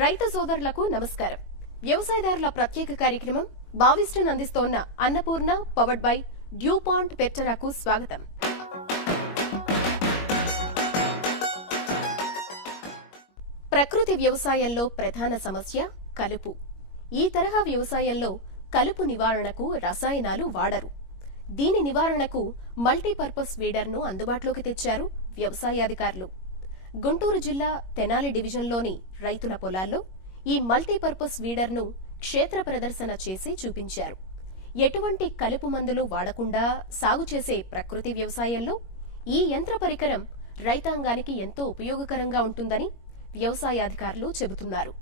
రైతు సోదరులకు నమస్కారం. వ్యవసాయదారుల ప్రత్యేక కార్యక్రమం భావిస్టన్ అందిస్తోన్న అన్నపూర్ణ పవర్డ్ బై డ్యూపాంట్ పెట్రాకు స్వాగతం. ప్రకృతి వ్యవసాయంలో ప్రధాన సమస్య కలుపు. ఈ తరహా వ్యవసాయంలో కలుపు నివారణకు రసాయనాలు వాడరు. దీని నివారణకు మల్టీపర్పస్ వీడర్ను అందుబాటులోకి తెచ్చారు వ్యవసాయాధికారులు. గుంటూరు జిల్లా తెనాలి డివిజన్లోని రైతుల పొలాల్లో ఈ మల్టీపర్పస్ వీడర్ను క్షేత్ర ప్రదర్శన చేసి చూపించారు. ఎటువంటి కలుపు మందులు వాడకుండా సాగు చేసే ప్రకృతి వ్యవసాయంలో ఈ యంత్ర పరికరం రైతాంగానికి ఎంతో ఉపయోగకరంగా ఉంటుందని వ్యవసాయాధికారులు చెబుతున్నారు.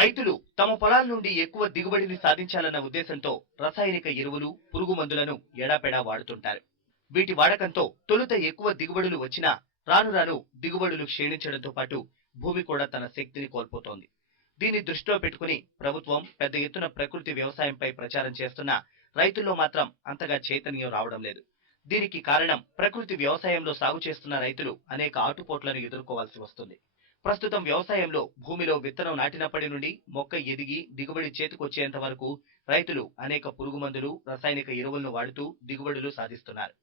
రైతులు తమ పొలాల నుండి ఎక్కువ దిగుబడిని సాధించాలన్న ఉద్దేశంతో రసాయనిక ఎరువులు, పురుగు మందులను ఎడాపెడా వాడుతుంటారు. వీటి వాడకంతో తొలుత ఎక్కువ దిగుబడులు వచ్చినా రాను రాను దిగుబడులు క్షీణించడంతో పాటు భూమి కూడా తన శక్తిని కోల్పోతోంది. దీన్ని దృష్టిలో పెట్టుకుని ప్రభుత్వం పెద్ద ఎత్తున ప్రకృతి వ్యవసాయంపై ప్రచారం చేస్తున్నా రైతుల్లో మాత్రం అంతగా చైతన్యం రావడం లేదు. దీనికి కారణం ప్రకృతి వ్యవసాయంలో సాగు చేస్తున్న రైతులు అనేక ఆటుపోట్లను ఎదుర్కోవాల్సి వస్తుంది. ప్రస్తుతం వ్యవసాయంలో భూమిలో విత్తనం నాటినప్పటి నుండి మొక్క ఎదిగి దిగుబడి చేతికొచ్చేంత వరకు రైతులు అనేక పురుగు మందులు, రసాయనిక ఎరువులను వాడుతూ దిగుబడులు సాధిస్తున్నారు.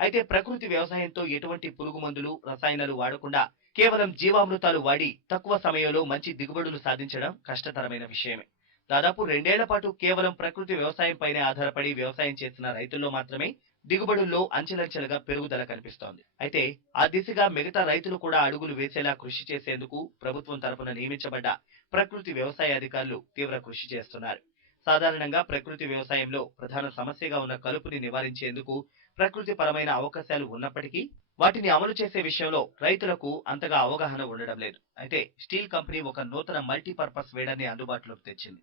అయితే ప్రకృతి వ్యవసాయంతో ఎటువంటి పురుగు మందులు, రసాయనాలు వాడకుండా కేవలం జీవామృతాలు వాడి తక్కువ సమయంలో మంచి దిగుబడులు సాధించడం కష్టతరమైన విషయమే. దాదాపు 2 ఏళ్ల పాటు కేవలం ప్రకృతి వ్యవసాయంపైనే ఆధారపడి వ్యవసాయం చేసిన రైతుల్లో మాత్రమే దిగుబడుల్లో అంచెలంచెలుగా పెరుగుదల కనిపిస్తోంది. అయితే ఆ దిశగా మిగతా రైతులు కూడా అడుగులు వేసేలా కృషి చేసేందుకు ప్రభుత్వం తరపున నియమించబడ్డ ప్రకృతి వ్యవసాయ అధికారులు తీవ్ర కృషి చేస్తున్నారు. సాధారణంగా ప్రకృతి వ్యవసాయంలో ప్రధాన సమస్యగా ఉన్న కలుపుని నివారించేందుకు ప్రకృతి పరమైన అవకాశాలు ఉన్నప్పటికీ వాటిని అమలు చేసే విషయంలో రైతులకు అంతగా అవగాహన ఉండడం లేదు. అయితే స్టీల్ కంపెనీ ఒక నూతన మల్టీపర్పస్ వేడర్ని అందుబాటులోకి తెచ్చింది.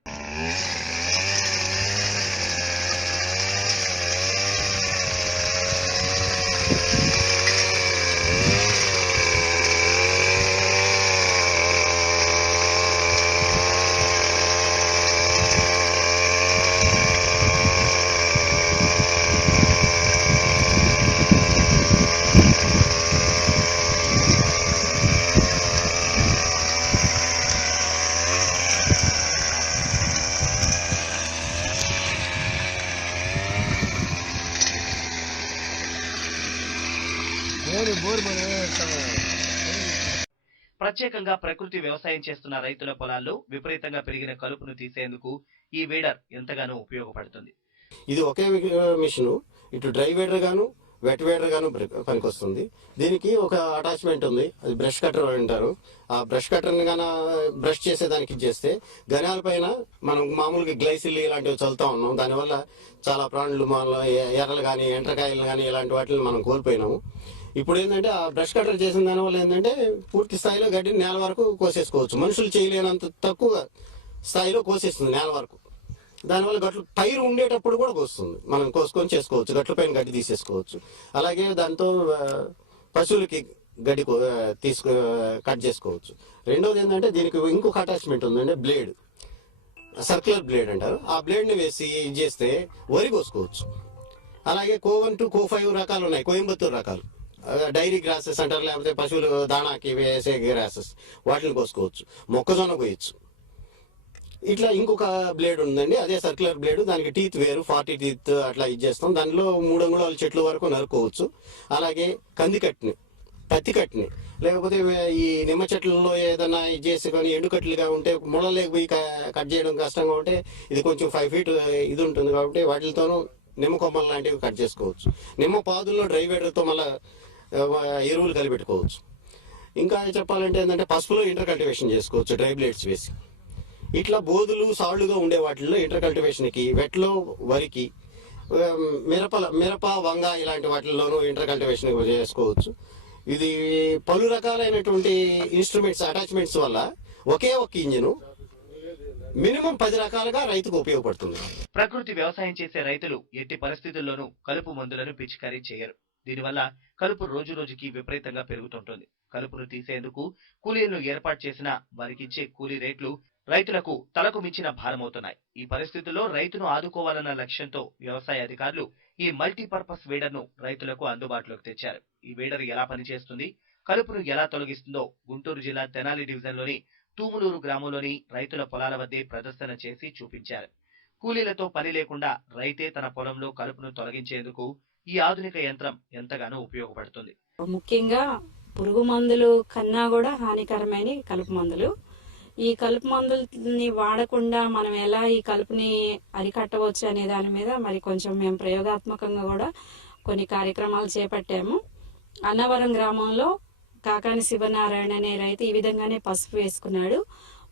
ప్రత్యేకంగా ప్రకృతి వ్యవసాయం చేస్తున్న రైతుల పొలాల్లో విపరీతంగా పెరిగిన కలుపును తీసేందుకు ఈ వేడర్ ఎంతగానో ఉపయోగపడుతుంది. ఇది ఒకే మిషన్, ఇటు డ్రై వేడర్ గాను వెట్ వేడర్ గాను పనికొస్తుంది. దీనికి ఒక అటాచ్మెంట్ ఉంది, అది బ్రష్ కట్టర్ అంటారు. ఆ బ్రష్ కట్టర్ని గానా బ్రష్ చేసేదానికి ఇచ్చేస్తే గనాల పైన మనం మామూలుగా గ్లైసిల్ ఇలాంటివి చల్లుతా ఉన్నాం. దానివల్ల చాలా ప్రాణులు, ఎర్రలు కానీ ఎండ్రకాయలు కానీ ఇలాంటి వాటిని మనం కోల్పోయినాము. ఇప్పుడు ఏంటంటే ఆ బ్రష్ కట్టర్ చేసిన దానివల్ల ఏంటంటే పూర్తి స్థాయిలో గడ్డిని నేల వరకు కోసేసుకోవచ్చు. మనుషులు చేయలేనంత తక్కువ స్థాయిలో కోసేస్తుంది నేల వరకు. దానివల్ల గట్లు పైరు ఉండేటప్పుడు కూడా కోస్తుంది, మనం కోసుకొని చేసుకోవచ్చు, గట్ల పైన గడ్డి తీసేసుకోవచ్చు. అలాగే దాంతో పశువులకి గడ్డి కట్ చేసుకోవచ్చు. రెండోది ఏంటంటే దీనికి ఇంకొక అటాచ్మెంట్ ఉందంటే బ్లేడ్, సర్క్యులర్ బ్లేడ్ అంటారు. ఆ బ్లేడ్ని వేసి చేస్తే వరి కోసుకోవచ్చు. అలాగే కో1 to కో5 రకాలు ఉన్నాయి, కోయంబత్తూరు రకాలు, డైరీ గ్రాసెస్ అంటారు, లేకపోతే పశువులు దానాకి వేసే గ్రాసెస్, వాటిని కోసుకోవచ్చు. మొక్కజొన్న కోయచ్చు. ఇట్లా ఇంకొక బ్లేడ్ ఉందండి, అదే సర్క్యులర్ బ్లేడ్. దానికి టీత్ వేరు, 40 టీత్ అట్లా ఇచ్చేస్తాం. దానిలో 3 అంగుళాల చెట్ల వరకు నరుకోవచ్చు. అలాగే కంది కట్టిని, పత్తి కట్టిని, లేకపోతే ఈ నిమ్మ చెట్లలో ఏదైనా చేసుకొని ఎండుకట్లుగా ఉంటే ముళ్ళలేక పోయి కట్ చేయడం కష్టంగా ఉంటే ఇది కొంచెం 5 feet ఇది ఉంటుంది కాబట్టి వాటితోనూ నిమ్మ కొమ్మలు లాంటివి కట్ చేసుకోవచ్చు. నిమ్మ పాదుల్లో డ్రై వేడర్తో మళ్ళీ ఎరువులు కలిపెట్టుకోవచ్చు. ఇంకా చెప్పాలంటే ఏంటంటే పసుపులో ఇంటర్ కల్టివేషన్ చేసుకోవచ్చు డ్రై బ్లేడ్స్ వేసి. ఇట్లా బోధులు సాళ్లుగా ఉండే వాటిల్లో ఇంటర్ కల్టివేషన్కి, వెట్లో వరికి, మిరప, వంగ ఇలాంటి వాటిల్లోనూ ఇంటర్ కల్టివేషన్ చేసుకోవచ్చు. ఇది పలు రకాలైనటువంటి ఇన్స్ట్రుమెంట్స్, అటాచ్మెంట్స్ వల్ల ఒకే ఒక ఇంజిన్ మినిమం 10 రకాలుగా రైతుకు ఉపయోగపడుతుంది. ప్రకృతి వ్యవసాయం చేసే రైతులు ఎట్టి పరిస్థితుల్లోనూ కలుపు మందులను పిచికారీ చేయరు. దీనివల్ల కలుపు రోజు రోజుకి విపరీతంగా పెరుగుతుంటుంది. కలుపును తీసేందుకు కూలీలను ఏర్పాటు చేసినా వారికి ఇచ్చే కూలీ రేట్లు రైతులకు తలకు మించిన భారమవుతున్నాయి. ఈ పరిస్థితుల్లో రైతును ఆదుకోవాలన్న లక్ష్యంతో వ్యవసాయ అధికారులు ఈ మల్టీపర్పస్ వేడర్ను రైతులకు అందుబాటులోకి తెచ్చారు. ఈ వేడర్ ఎలా పనిచేస్తుంది, కలుపును ఎలా తొలగిస్తుందో గుంటూరు జిల్లా తెనాలి డివిజన్లోని తూములూరు గ్రామంలోని రైతుల పొలాల వద్దే ప్రదర్శన చేసి చూపించారు. కూలీలతో పని లేకుండా రైతే తన పొలంలో కలుపును తొలగించేందుకు ఈ ఆధునిక యంత్రం ఎంతగానో ఉపయోగపడుతుంది. ముఖ్యంగా పురుగు మందులు కన్నా కూడా హానికరమైన కలుపు మందులు. ఈ కలుపు మందుల్ని వాడకుండా మనం ఎలా ఈ కలుపుని అరికట్టవచ్చు అనే దాని మీద మరి కొంచెం మేము ప్రయోగాత్మకంగా కూడా కొన్ని కార్యక్రమాలు చేపట్టాము. అన్నవరం గ్రామంలో కాకాని శివనారాయణ అనే రైతు ఈ విధంగానే పసుపు వేసుకున్నాడు.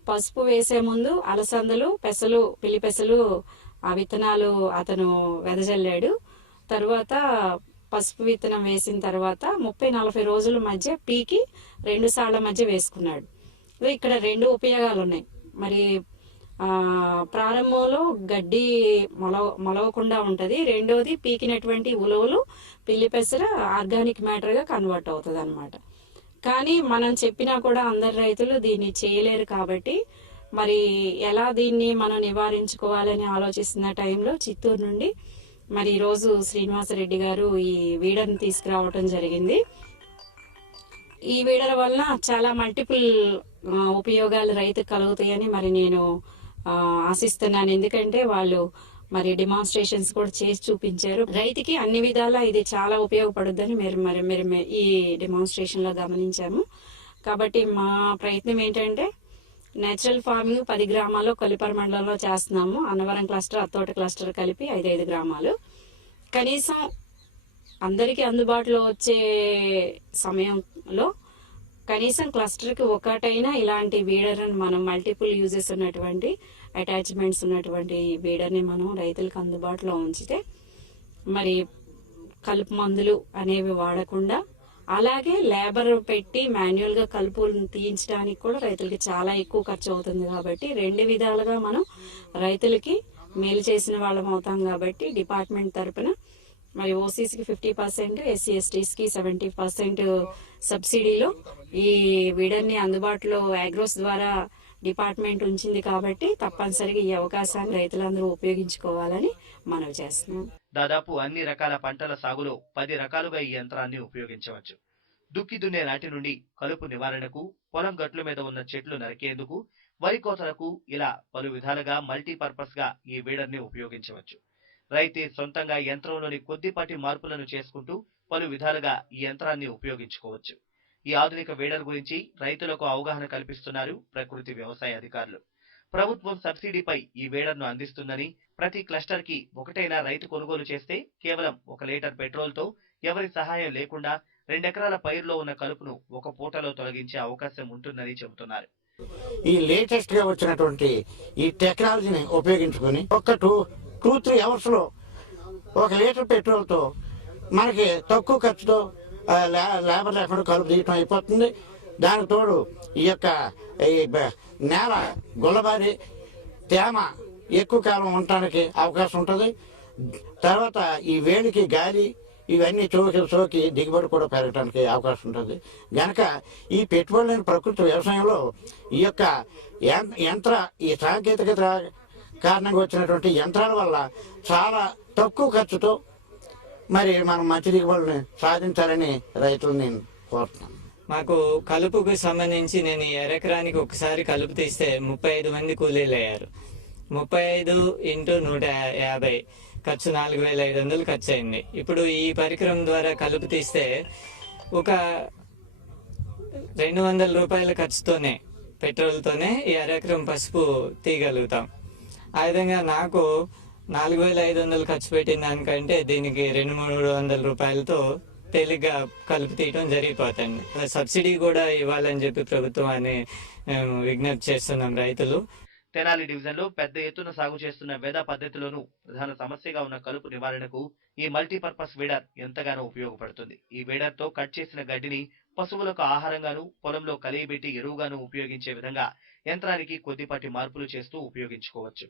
పసుపు వేసే ముందు అలసందలు, పెసలు, పిల్లి పెసలు ఆ విత్తనాలు అతను వెదజల్లాడు. తరువాత పసుపు విత్తనం వేసిన తర్వాత 30-40 రోజుల మధ్య పీకి 2 సార్ల మధ్య వేసుకున్నాడు. ఇక్కడ 2 ఉపయోగాలు ఉన్నాయి. మరి ప్రారంభంలో గడ్డి మొలవకుండా ఉంటది. రెండోది పీకినటువంటి ఉలవలు, పిల్లి పెసర ఆర్గానిక్ మ్యాటర్ గా కన్వర్ట్ అవుతుంది అన్నమాట. కానీ మనం చెప్పినా కూడా అందరు రైతులు దీన్ని చేయలేరు. కాబట్టి మరి ఎలా దీన్ని మనం నివారించుకోవాలని ఆలోచిస్తున్న టైంలో చిత్తూరు నుండి మరి ఈరోజు శ్రీనివాసరెడ్డి గారు ఈ వీడర్ని తీసుకురావటం జరిగింది. ఈ వీడర్ వలన చాలా మల్టిపుల్ ఉపయోగాలు రైతుకు కలుగుతాయని మరి నేను ఆశిస్తున్నాను. ఎందుకంటే వాళ్ళు మరి డిమాన్స్ట్రేషన్స్ కూడా చేసి చూపించారు. రైతుకి అన్ని విధాలా ఇది చాలా ఉపయోగపడుద్దని మీరు ఈ డిమాన్స్ట్రేషన్ లో గమనించాము. కాబట్టి మా ప్రయత్నం ఏంటంటే నేచురల్ ఫార్మింగ్ 10 గ్రామాల్లో కొల్లిపర మండలంలో చేస్తున్నాము. అన్నవరం క్లస్టర్, అత్తోట క్లస్టర్ కలిపి 5 గ్రామాలు. కనీసం అందరికీ అందుబాటులో వచ్చే సమయంలో కనీసం క్లస్టర్కి ఒకటైనా ఇలాంటి వీడర్ని మనం మల్టిపుల్ యూజెస్ ఉన్నటువంటి అటాచ్మెంట్స్ ఉన్నటువంటి వీడర్ని మనం రైతులకు అందుబాటులో ఉంచితే మరి కలుపు మందులు అనేవి వాడకుండా, అలాగే లేబర్ పెట్టి మాన్యువల్ గా కలుపులు తీయించడానికి కూడా రైతులకి చాలా ఎక్కువ ఖర్చు అవుతుంది. కాబట్టి 2 విధాలుగా మనం రైతులకి మేలు చేసిన వాళ్ళం అవుతాం. కాబట్టి డిపార్ట్మెంట్ తరపున మరి ఓసీసీకి 50%, ఎస్సీ ఎస్టీస్కి 70% సబ్సిడీలో ఈ వీడర్ని అందుబాటులో అగ్రోస్ ద్వారా డిపార్ట్మెంట్ ఉంచింది. కాబట్టి తప్పనిసరిగా ఈ అవకాశాన్ని రైతులందరూ ఉపయోగించుకోవాలని మనవి చేస్తున్నాం. దాదాపు అన్ని రకాల పంటల సాగులో 10 రకాలుగా ఈ యంత్రాన్ని ఉపయోగించవచ్చు. దుక్కి దున్నే నాటి నుండి కలుపు నివారణకు, పొలం గట్ల మీద ఉన్న చెట్లు నరికేందుకు, వరి కోతలకు ఇలా పలు విధాలుగా మల్టీపర్పస్ గా ఈ వీడర్ని ఉపయోగించవచ్చు. రైతే సొంతంగా యంత్రంలోని కొద్దిపాటి మార్పులను చేసుకుంటూ పలు విధాలుగా ఈ యంత్రాన్ని ఉపయోగించుకోవచ్చు. ఈ ఆధునిక వీడర్ గురించి రైతులకు అవగాహన కల్పిస్తున్నారు ప్రకృతి వ్యవసాయ అధికారులు. ప్రభుత్వం సబ్సిడీపై ఈ వీడర్ను అందిస్తుందని, ప్రతి క్లస్టర్ కి ఒకటైనా రైతు కొనుగోలు చేస్తే కేవలం 1 లీటర్ పెట్రోల్ తో ఎవరి సహాయం లేకుండా 2 ఎకరాల పైరులో ఉన్న కలుపును ఒక పూటలో తొలగించే అవకాశం ఉంటుందని చెబుతున్నారు. ఈ లేటెస్ట్ గా వచ్చినటువంటి ఈ టెక్నాలజీని ఉపయోగించుకుని ఒక 2-3 అవర్స్ లో 1 లీటర్ పెట్రోల్ తో మనకి తక్కువ ఖర్చుతో లేబర్ లేకుండా కలుపు తీయటం అయిపోతుంది. దానికి తోడు ఈ యొక్క నేల గుల్లబారి తేమ ఎక్కువ కాలం ఉండటానికి అవకాశం ఉంటుంది. తర్వాత ఈ వేడికి గాలి ఇవన్నీ సోకి దిగుబడి కూడా పెరగడానికి అవకాశం ఉంటుంది. గనక ఈ పెట్టుబడి లేని ప్రకృతి వ్యవసాయంలో ఈ యొక్క ఈ సాంకేతికత కారణంగా వచ్చినటువంటి యంత్రాల వల్ల చాలా తక్కువ ఖర్చుతో మరి మనం మంచి దిగుబడిని సాధించాలని రైతులు నేను కోరుతున్నాను. మాకు కలుపుకు సంబంధించి నేను ఎకరానికి ఒకసారి కలుపు తీస్తే 35 మంది కూలీలు అయ్యారు. 35 × 150 ఖర్చు 4,500 ఖర్చు అయింది. ఇప్పుడు ఈ పరికరం ద్వారా కలుపు తీస్తే ఒక 200 రూపాయల ఖర్చుతోనే, పెట్రోల్తోనే ఈ ఎకరం పసుపు తీయగలుగుతాం. ఆ విధంగా నాకు 4,500 ఖర్చు పెట్టిన దానికంటే దీనికి 200-300 రూపాయలతో తేలిగ్గా కలుపు తీయటం జరిగిపోతుంది. సబ్సిడీ కూడా ఇవ్వాలని చెప్పి ప్రభుత్వాన్ని విజ్ఞప్తి చేస్తున్నాం. రైతులు తెనాలి డివిజన్ లో పెద్ద ఎత్తున సాగు చేస్తున్న వేద పద్ధతిలోనూ ప్రధాన సమస్యగా ఉన్న కలుపు నివారణకు ఈ మల్టీపర్పస్ వీడర్ ఎంతగానో ఉపయోగపడుతుంది. ఈ వీడర్ తో కట్ చేసిన గడ్డిని పశువులకు ఆహారంగాను, పొలంలో కలియబెట్టి ఎరువుగాను ఉపయోగించే విధంగా యంత్రానికి కొద్దిపాటి మార్పులు చేస్తూ ఉపయోగించుకోవచ్చు.